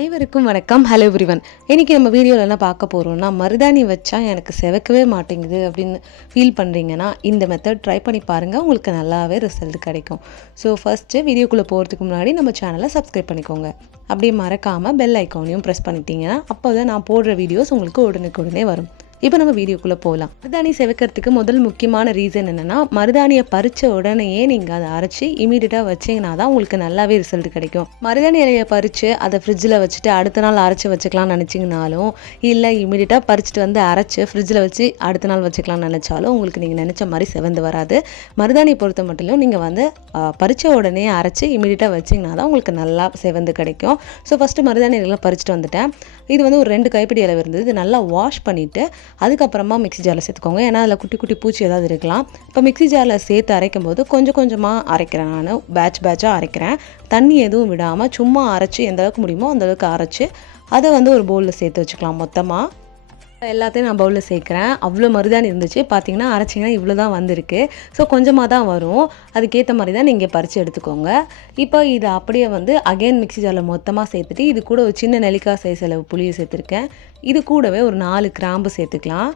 அனைவருக்கும் வணக்கம். ஹலோ பிரிவன் இன்னைக்கு நம்ம வீடியோவில் என்ன பார்க்க போகிறோம்னா மருதாணி வச்சா எனக்கு செவக்கவே மாட்டேங்குது அப்படின்னு ஃபீல் பண்ணுறீங்கன்னா இந்த மெத்தட் ட்ரை பண்ணி பாருங்கள் உங்களுக்கு நல்லாவே ரிசல்ட் கிடைக்கும். ஸோ ஃபஸ்ட்டு வீடியோக்குள்ளே போகிறதுக்கு முன்னாடி நம்ம சேனலை சப்ஸ்கிரைப் பண்ணிக்கோங்க. அப்படியே மறக்காமல் பெல் ஐக்கானையும் ப்ரெஸ் பண்ணிட்டீங்கன்னா அப்போ தான் நான் போடுற வீடியோஸ் உங்களுக்கு உடனுக்குடனே வரும். இப்போ நம்ம வீடியோக்குள்ளே போகலாம். மருதாணி செவக்கிறதுக்கு முதல் முக்கியமான ரீசன் என்னென்னா மருதாணியை பறித்த உடனேயே நீங்கள் அதை அரைச்சி இமீடியட்டாக வச்சிங்கன்னா தான் உங்களுக்கு நல்லாவே ரிசல்ட் கிடைக்கும். மருதாணி இலையை பறித்து அதை ஃப்ரிட்ஜில் வச்சுட்டு அடுத்த நாள் அரைச்சி வச்சுக்கலாம்னு நினச்சிங்கனாலும் இல்லை இமீடியட்டாக பறிச்சுட்டு வந்து அரைச்சி ஃப்ரிட்ஜில் வச்சு அடுத்த நாள் வச்சுக்கலாம்னு நினச்சாலும் உங்களுக்கு நீங்கள் நினச்ச மாதிரி செவந்து வராது. மருதாணி பொறுத்த மட்டும் நீங்கள் வந்து பறித்த உடனே அரைச்சி இமீடியட்டாக வச்சிங்கன்னா தான் உங்களுக்கு நல்லா செவந்து கிடைக்கும். ஸோ ஃபஸ்ட்டு மருதாணி இலையெல்லாம் பறிச்சுட்டு வந்துட்டேன். இது வந்து ஒரு ரெண்டு கைப்பிடி அளவு இருந்தது. இது நல்லா வாஷ் பண்ணிவிட்டு அதுக்கப்புறமா மிக்ஸி ஜாரில் சேர்த்துக்கோங்க. ஏன்னா அதில் குட்டி குட்டி பூச்சி ஏதாவது இருக்கலாம். இப்போ மிக்ஸி ஜாரில் சேர்த்து அரைக்கும் போது கொஞ்சம் கொஞ்சமாக அரைக்கிறேன் நான். பேட்ச் பேட்சாக அரைக்கிறேன். தண்ணி எதுவும் விடாமல் சும்மா அரைச்சி எந்த அளவுக்கு முடியுமோ அந்த அளவுக்கு அரைச்சி அதை வந்து ஒரு பவுலில் சேர்த்து வச்சுக்கலாம் மொத்தமாக எல்லாத்தையும் நான் பவுலில் சேர்க்குறேன். அவ்வளோ மருதாணி இருந்துச்சு. பார்த்தீங்கன்னா அரைச்சிங்கன்னா இவ்வளோ தான் வந்திருக்கு. ஸோ கொஞ்சமாக தான் வரும். அதுக்கேற்ற மாதிரி தான் நீங்கள் பறித்து எடுத்துக்கோங்க. இப்போ இது அப்படியே வந்து அகைன் மிக்ஸி ஜாரில் மொத்தமாக சேர்த்துட்டு இது கூட ஒரு சின்ன நெல்லிக்காய் சைஸ் அளவு புளியை சேர்த்துருக்கேன். இது கூடவே ஒரு நாலு கிராம்பு சேர்த்துக்கலாம்.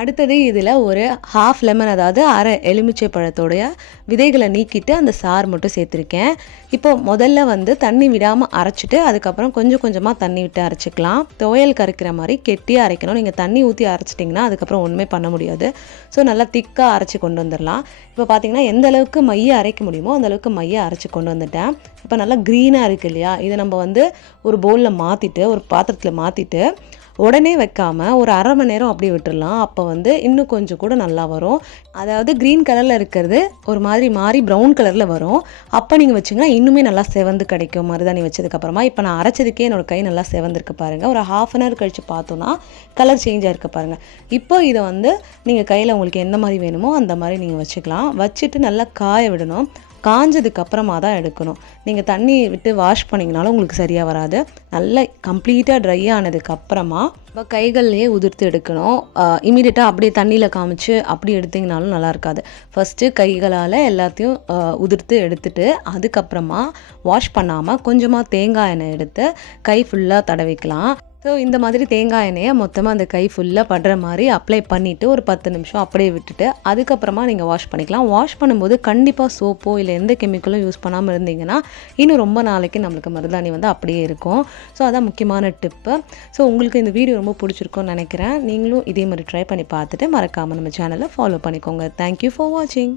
அடுத்தது இதில் ஒரு ஹாஃப் லெமன் அதாவது அரை எலுமிச்சை பழத்தோடைய விதைகளை நீக்கிட்டு அந்த சாறு மட்டும் சேர்த்துருக்கேன். இப்போ முதல்ல வந்து தண்ணி விடாமல் அரைச்சிட்டு அதுக்கப்புறம் கொஞ்சம் கொஞ்சமாக தண்ணி விட்டு அரைச்சிக்கலாம். துவையல் கரைக்கிற மாதிரி கெட்டியாக அரைக்கணும். நீங்கள் தண்ணி ஊற்றி அரைச்சிட்டிங்கன்னா அதுக்கப்புறம் ஒன்றுமே பண்ண முடியாது. ஸோ நல்லா திக்காக அரைச்சி கொண்டு வந்துடலாம் இப்போ பார்த்தீங்கன்னா எந்த அளவுக்கு மைய அரைக்க முடியுமோ அந்த அளவுக்கு மைய அரைச்சி கொண்டு வந்துட்டேன். இப்போ நல்லா க்ரீனாக இருக்குது இல்லையா? இதை நம்ம வந்து ஒரு பவுலில் மாற்றிட்டு ஒரு பாத்திரத்தில் மாற்றிட்டு உடனே வைக்காமல் ஒரு அரை மணி நேரம் அப்படி விட்டுடலாம் அப்போ வந்து இன்னும் கொஞ்சம் கூட நல்லா வரும். அதாவது க்ரீன் கலரில் இருக்கிறது ஒரு மாதிரி மாறி ப்ரௌன் கலரில் வரும். அப்போ நீங்கள் வச்சிங்கன்னா இன்னுமே நல்லா செவந்து கிடைக்கும் மருதாணி வச்சதுக்கப்புறமா இப்போ நான் அரைச்சதுக்கே என்னோட கை நல்லா செவந்திருக்கு பாருங்கள் ஒரு ஹாஃப் அன் ஹவர் கழித்து பார்த்தோன்னா கலர் சேஞ்ச் ஆகிருக்கு பாருங்கள் இப்போ இதை வந்து நீங்கள் கையில் உங்களுக்கு எந்த மாதிரி வேணுமோ அந்த மாதிரி நீங்கள் வச்சுக்கலாம். வச்சுட்டு நல்லா காய விடணும். காஞ்சதுக்கு அப்புறமா தான் எடுக்கணும். நீங்கள் தண்ணி விட்டு வாஷ் பண்ணிங்கனாலும் உங்களுக்கு சரியாக வராது. நல்லா கம்ப்ளீட்டாக ட்ரை ஆனதுக்கு அப்புறமா நம்ம கைகள்லேயே உதிர்த்து எடுக்கணும். இமீடியட்டாக அப்படியே தண்ணியில் காமிச்சு அப்படி எடுத்திங்கனாலும் நல்லா இருக்காது. ஃபஸ்ட்டு கைகளால் எல்லாத்தையும் உதிர்த்து எடுத்துட்டு அதுக்கப்புறமா வாஷ் பண்ணாமல் கொஞ்சமாக தேங்காய் எண்ணெய் எடுத்து கை ஃபுல்லாக தடவிக்கலாம். ஸோ இந்த மாதிரி தேங்காய் எண்ணெயை மொத்தமாக அந்த கை ஃபுல்லாக படுற மாதிரி அப்ளை பண்ணிவிட்டு ஒரு பத்து நிமிஷம் அப்படியே விட்டுட்டு அதுக்கப்புறமா நீங்கள் வாஷ் பண்ணிக்கலாம். வாஷ் பண்ணும்போது கண்டிப்பாக சோப்போ இல்லை எந்த கெமிக்கலும் யூஸ் பண்ணாமல் இருந்தீங்கன்னா இன்னும் ரொம்ப நாளைக்கு நம்மளுக்கு மருதாணி வந்து அப்படியே இருக்கும். ஸோ அதான் முக்கியமான டிப்பு ஸோ உங்களுக்கு இந்த வீடியோ ரொம்ப பிடிச்சிருக்கும்னு நினைக்கிறேன். நீங்களும் இதே மாதிரி ட்ரை பண்ணி பார்த்துட்டு மறக்காமல் நம்ம சேனலை ஃபாலோ பண்ணிக்கோங்க. தேங்க்யூ ஃபார் வாட்சிங்